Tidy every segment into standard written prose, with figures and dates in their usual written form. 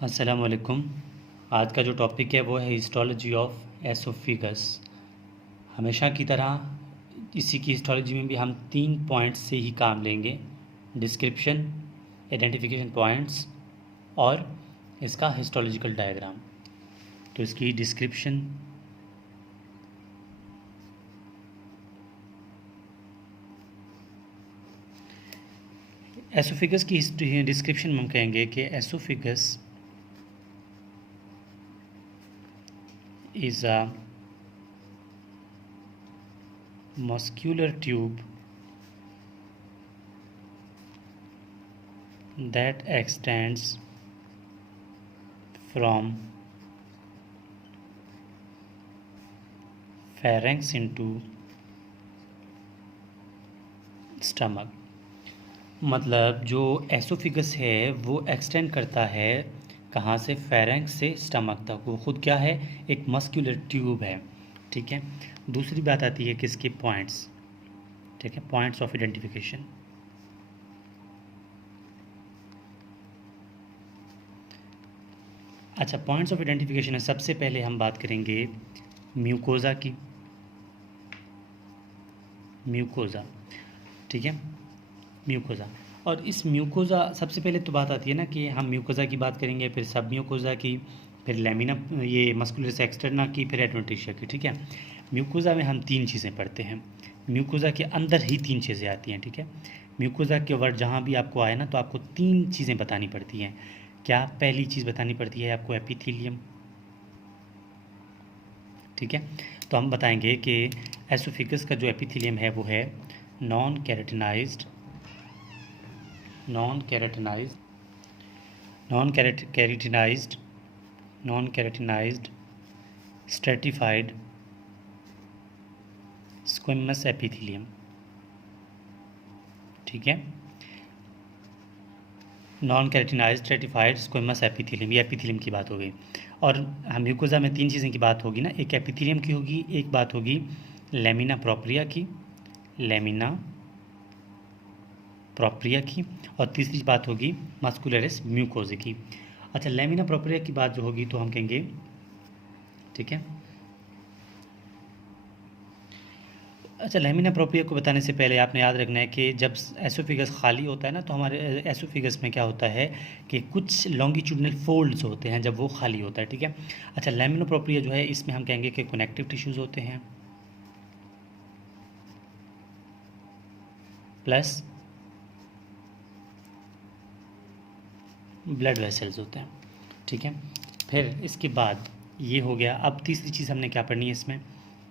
अस्सलाम वालेकुम। आज का जो टॉपिक है वो है हिस्टोलॉजी ऑफ एसोफिगस। हमेशा की तरह इसी की हिस्टोलॉजी में भी हम 3 पॉइंट्स से ही काम लेंगे: डिस्क्रिप्शन, आइडेंटिफिकेशन पॉइंट्स और इसका हिस्टोलॉजिकल डायग्राम। तो इसकी डिस्क्रिप्शन, एसोफिगस की डिस्क्रिप्शन में हम कहेंगे कि oesophagus is a muscular tube that extends from pharynx into stomach। मतलब जो एसोफिगस है वो एक्सटेंड करता है कहाँ से? फेरेंक्स से स्टमक तक। वो खुद क्या है? एक मस्कुलर ट्यूब है। ठीक है। दूसरी बात आती है किसके? पॉइंट्स। ठीक है, पॉइंट्स ऑफ आइडेंटिफिकेशन। अच्छा, पॉइंट्स ऑफ आइडेंटिफिकेशन है। सबसे पहले हम बात करेंगे म्यूकोजा की। म्यूकोजा, ठीक है, म्यूकोजा। और इस म्यूकोजा, सबसे पहले तो बात आती है ना कि हम म्यूकोजा की बात करेंगे, फिर सब म्यूकोजा की, फिर लेमिना, ये मस्कुलस एक्सटर्ना की, फिर एडवेंटिशिया की। ठीक है। म्यूकोजा में हम 3 चीज़ें पढ़ते हैं। म्यूकोजा के अंदर ही 3 चीज़ें आती हैं। ठीक है। म्यूकोजा के वर्ड जहाँ भी आपको आए ना तो आपको 3 चीज़ें बतानी पड़ती हैं। क्या? पहली चीज़ बतानी पड़ती है आपको एपिथीलियम। ठीक है। तो हम बताएंगे कि एसोफिगस का जो एपिथीलियम है वो है non keratinized, non keratinized, non keratinized, non keratinized stratified squamous epithelium. ठीक है। Non keratinized stratified squamous epithelium, ये एपिथीलियम की बात हो गई। और हम म्यूकोजा में 3 चीज़ें की बात होगी ना, एक एपिथीलियम की होगी, एक बात होगी लेमिना प्रोप्रिया की, लेमिना प्रोप्रिया की, और तीसरी बात होगी मस्कुलरिस म्यूकोजे की। अच्छा, लेमिना प्रोप्रिया की बात जो होगी तो हम कहेंगे, ठीक है। अच्छा, लेमिना प्रोप्रिया को बताने से पहले आपने याद रखना है कि जब एसोफिगस खाली होता है ना तो हमारे एसोफिगस में क्या होता है कि कुछ लॉन्गिट्यूडनल फोल्ड्स होते हैं जब वो खाली होता है। ठीक है। अच्छा, लेमिना प्रोप्रिया जो है इसमें हम कहेंगे कि कनेक्टिव टिश्यूज़ होते हैं प्लस ब्लड वेसल्स होते हैं। ठीक है। फिर इसके बाद ये हो गया। अब तीसरी चीज़ हमने क्या पढ़नी है इसमें?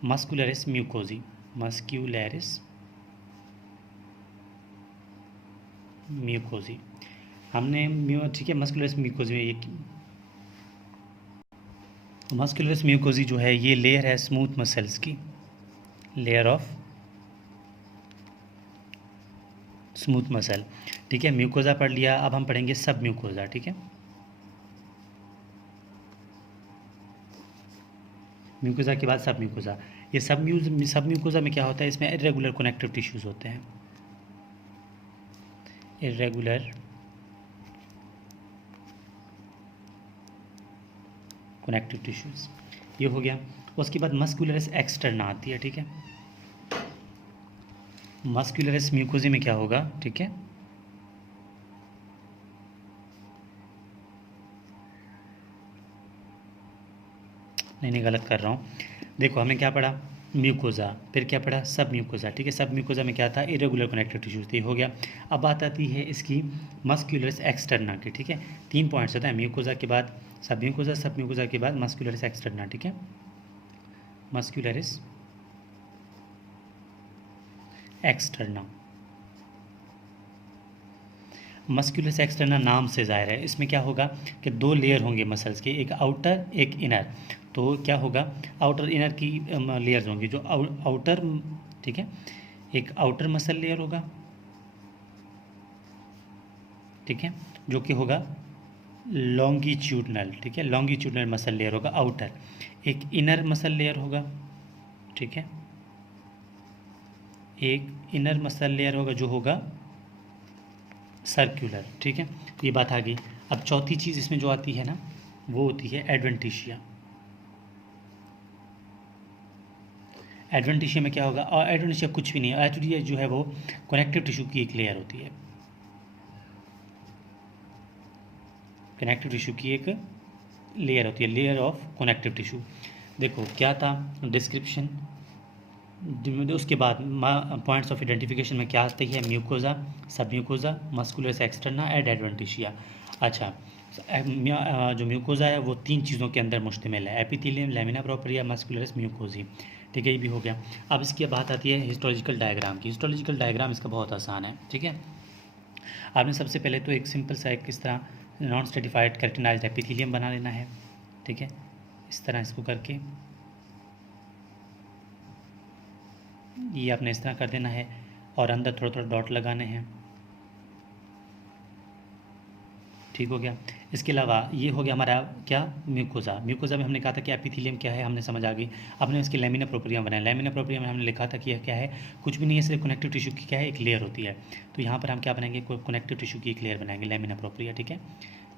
मस्कुलरिस म्यूकोजी, मस्क्यूलरिस म्यूकोजी हमने ठीक है, मस्कुलरिस म्यूकोजी में ये मस्कुलरिस म्यूकोजी जो है ये लेयर है स्मूथ मसल्स की, लेयर ऑफ स्मूथ मसल। ठीक है। म्यूकोजा पढ़ लिया। अब हम पढ़ेंगे सब म्यूकोजा। ठीक है। म्यूकोजा के बाद सब म्यूकोजा। ये सब म्यूकोजा में क्या होता है? इसमें इरेगुलर कनेक्टिव टिश्यूज़ होते हैं, इरेगुलर कनेक्टिव टिश्यूज़, ये हो गया। उसके बाद मस्कुलरिस एक्सटर्ना आती है। ठीक है। मस्कुलरिस म्यूकोजी में क्या होगा? ठीक है, नहीं गलत कर रहा हूँ। देखो, हमें क्या पढ़ा? म्यूकोजा, फिर क्या पढ़ा? सब म्यूकोजा। ठीक है। सब म्यूकोजा में क्या था? इरेगुलर कनेक्टिव टिश्यूज थी, हो गया। अब बात आती है इसकी मस्कुलरिस एक्सटर्ना की। ठीक है। 3 पॉइंट्स होता है, म्यूकोजा के बाद सब म्यूकोजा, सब म्यूकोजा के बाद मस्कुलरिस एक्सटर्ना। ठीक है। मस्कुलरिस एक्सटर्ना, मस्कुलरिस एक्सटर्ना नाम से ज़ाहिर है। इसमें क्या होगा कि 2 लेयर होंगे मसल्स के, एक आउटर एक इनर। तो क्या होगा? आउटर इनर की लेयर्स होंगी। जो आउटर, ठीक है, एक आउटर मसल लेयर होगा, ठीक है, जो कि होगा लॉन्गिट्यूडनल। ठीक है, लॉन्गिट्यूडनल मसल लेयर होगा आउटर। एक इनर मसल लेयर होगा, ठीक है, एक इनर मसल लेयर होगा जो होगा सर्कुलर। ठीक है, ये बात आ गई। अब चौथी चीज़ इसमें जो आती है ना, वो होती है एडवेंटिशिया। एडवेंटिशिया में क्या होगा, और एडवेंटिशिया कुछ भी नहीं है, एडवेंटिशिया जो है वो कनेक्टिव टिश्यू की एक लेयर होती है, कनेक्टिव टिश्यू की एक लेयर होती है, लेयर ऑफ कनेक्टिव टिश्यू। देखो क्या था डिस्क्रिप्शन, उसके बाद पॉइंट्स ऑफ आइडेंटिफिकेशन में क्या आती है, म्यूकोजा, सब mucosa, muscular externa and adventitia. अच्छा, जो म्यूकोजा है वो 3 चीज़ों के अंदर मुश्तमिल है, एपिथेलियम, लैमिना प्रोपरिया, मस्कुलस म्यूकोजी। ठीक है, ये भी हो गया। अब इसकी बात आती है हिस्टोलॉजिकल डायग्राम की। हिस्टोलॉजिकल डायग्राम इसका बहुत आसान है। ठीक है, आपने सबसे पहले तो एक सिंपल सा एक इस तरह नॉन स्ट्रेटिफाइड कैरेटिनाइज्ड एपिथेलियम बना लेना है। ठीक है, इस तरह इसको करके ये आपने इस तरह कर देना है, और अंदर थोड़ा थोड़ा डॉट लगाने हैं। ठीक हो गया। इसके अलावा ये हो गया हमारा क्या, म्यूकोजा। म्यूकोजा में हमने कहा था कि एपिथेलियम क्या है, हमने समझ आ गई। हमने इसके लैमिना प्रोपरिया बनाया। लैमिना प्रोपरिया में हमने लिखा था कि यह क्या है, कुछ भी नहीं है, सिर्फ कनेक्टिव टिश्यू की क्या है, एक लेयर होती है। तो यहाँ पर हम क्या बनाएंगे, कोई कनेक्टिव टिश्यू की एक लेयर बनाएंगे, लैमिना प्रोपरिया। ठीक है,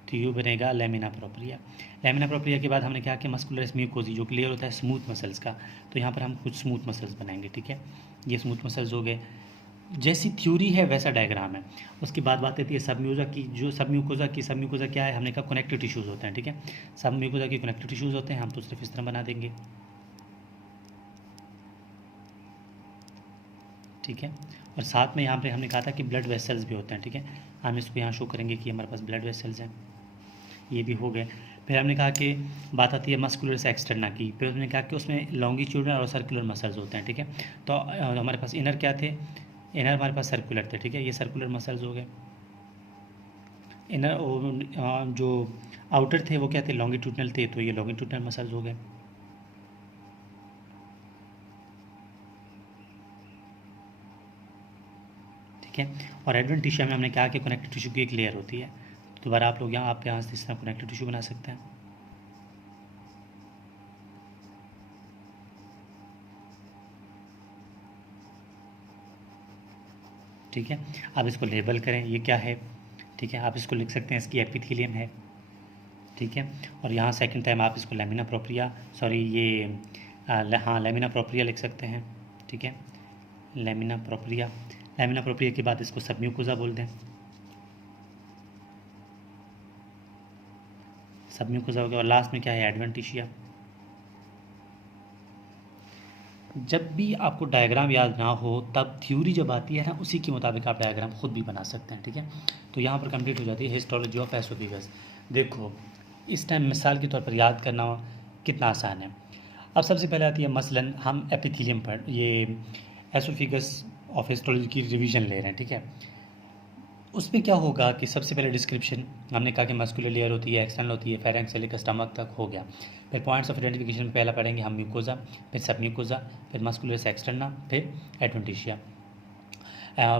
तो ये बनेगा लैमिना प्रोपरिया। लैमिना प्रोपरिया के बाद हमने क्या किया, मस्कुलस म्यूकोजी जो कि लेयर होता है स्मूथ मसल्स का। तो यहाँ पर हम कुछ स्मूथ मसल्स बनाएंगे। ठीक है, ये स्मूथ मसल्स हो गए। जैसी थ्योरी है वैसा डायग्राम है। उसके बाद बात आती है सब म्यूकोजा की। जो सब म्यूकोजा क्या है, हमने कहा कनेक्टिव टिश्यूज़ होते हैं। ठीक है, सब म्यूकोजा की कनेक्टिव टिश्यूज़ होते हैं, हम तो सिर्फ इस तरह बना देंगे। ठीक है, और साथ में यहाँ पे हमने कहा था कि ब्लड वेसल्स भी होते हैं। ठीक है, हम इसको यहाँ शो करेंगे कि हमारे पास ब्लड वेसल्स हैं। ये भी हो गए। फिर हमने कहा कि बात आती है मस्कुलस एक्सटर्ना की। फिर हमने कहा कि उसमें लॉन्गिट्यूडनल और सर्कुलर मसल्स होते हैं। ठीक है, तो हमारे पास इनर क्या थे, इनर हमारे पास सर्कुलर थे। ठीक है, ये सर्कुलर मसल्स हो गए। इनर जो आउटर थे वो क्या थे, लॉन्गिट्यूडनल थे, तो ये लॉन्गिट्यूडनल मसल्स हो गए। ठीक है, और एडवेंटिशिया में हमने कहा कि कनेक्टिव टिश्यू की एक लेयर होती है। दोबारा आप लोग आप यहाँ से इस तरह कनेक्टिव टिश्यू बना सकते हैं। ठीक है, आप इसको लेबल करें, ये क्या है। ठीक है, आप इसको लिख सकते हैं इसकी एपिथेलियम है। ठीक है, और यहाँ सेकंड टाइम आप इसको लैमिना प्रोपरिया, सॉरी ये हाँ लैमिना प्रोपरिया लिख सकते हैं। ठीक है, लैमिना प्रोपरिया। लैमिना प्रोपरिया के बाद इसको सब म्यूकोजा बोल दें। सब म्यूकोजा हो गया, और लास्ट में क्या है, एडवेंटिशिया। जब भी आपको डायग्राम याद ना हो तब थ्योरी जब आती है ना, उसी के मुताबिक आप डायग्राम खुद भी बना सकते हैं। ठीक है, तो यहाँ पर कंप्लीट हो जाती है हिस्टोलॉजी ऑफ एसोफेगस। देखो इस टाइम मिसाल के तौर पर याद करना कितना आसान है। अब सबसे पहले आती है मसलन हम एपिथेलियम पर ये एसोफेगस ऑफ हिस्टोलॉजी की रिवीजन ले रहे हैं। ठीक है, उसमें क्या होगा कि सबसे पहले डिस्क्रिप्शन हमने कहा कि मस्कुलर लेयर होती है, एक्सटर्नल होती है, फेरेंक्स से लेकर स्टमक तक हो गया। फिर पॉइंट्स ऑफ आइडेंटिफिकेशन में पहला पढ़ेंगे हम म्यूकोजा, फिर सब म्यूकोजा, फिर मस्कुलर एक्सटर्ना, फिर एडवेंटिशिया।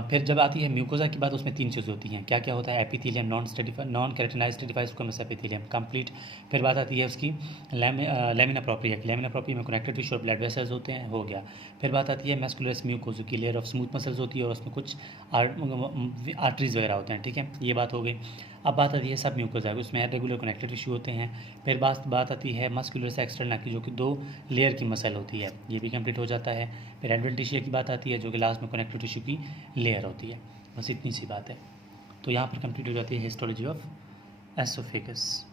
फिर जब आती है म्यूकोजा की बात, उसमें 3 चीज़ें होती हैं। क्या क्या होता है, epithelium, non keratinized stratified squamous epithelium complete. फिर बात आती है उसकी लैमिना प्रोपरिया की। लैमिना प्रोपरिया में कनेक्टिव टिश्यू और ब्लड वेसल्स होते हैं, हो गया। फिर बात आती है मस्कुलस म्यूकोजा की, लेयर ऑफ स्मूथ मसल्स होती है और उसमें कुछ आर्टरीज वगैरह होते हैं। ठीक है, ये बात हो गई। अब बात आती है सब म्यूकोजा, उसमें रेगुलर कनेक्टिव टिश्यू होते हैं। फिर बात आती है मस्कुलस एक्सटर्ना की, जो कि 2 लेयर की मसल होती है, ये भी कंप्लीट हो जाता है। फिर एडवेंटिशिया की बात आती है, जो कि लास्ट में कनेक्टिव टिश्यू की लेयर होती है। बस इतनी सी बात है। तो यहाँ पर कंप्लीट हो जाती है हिस्टोलॉजी ऑफ एसोफेगस।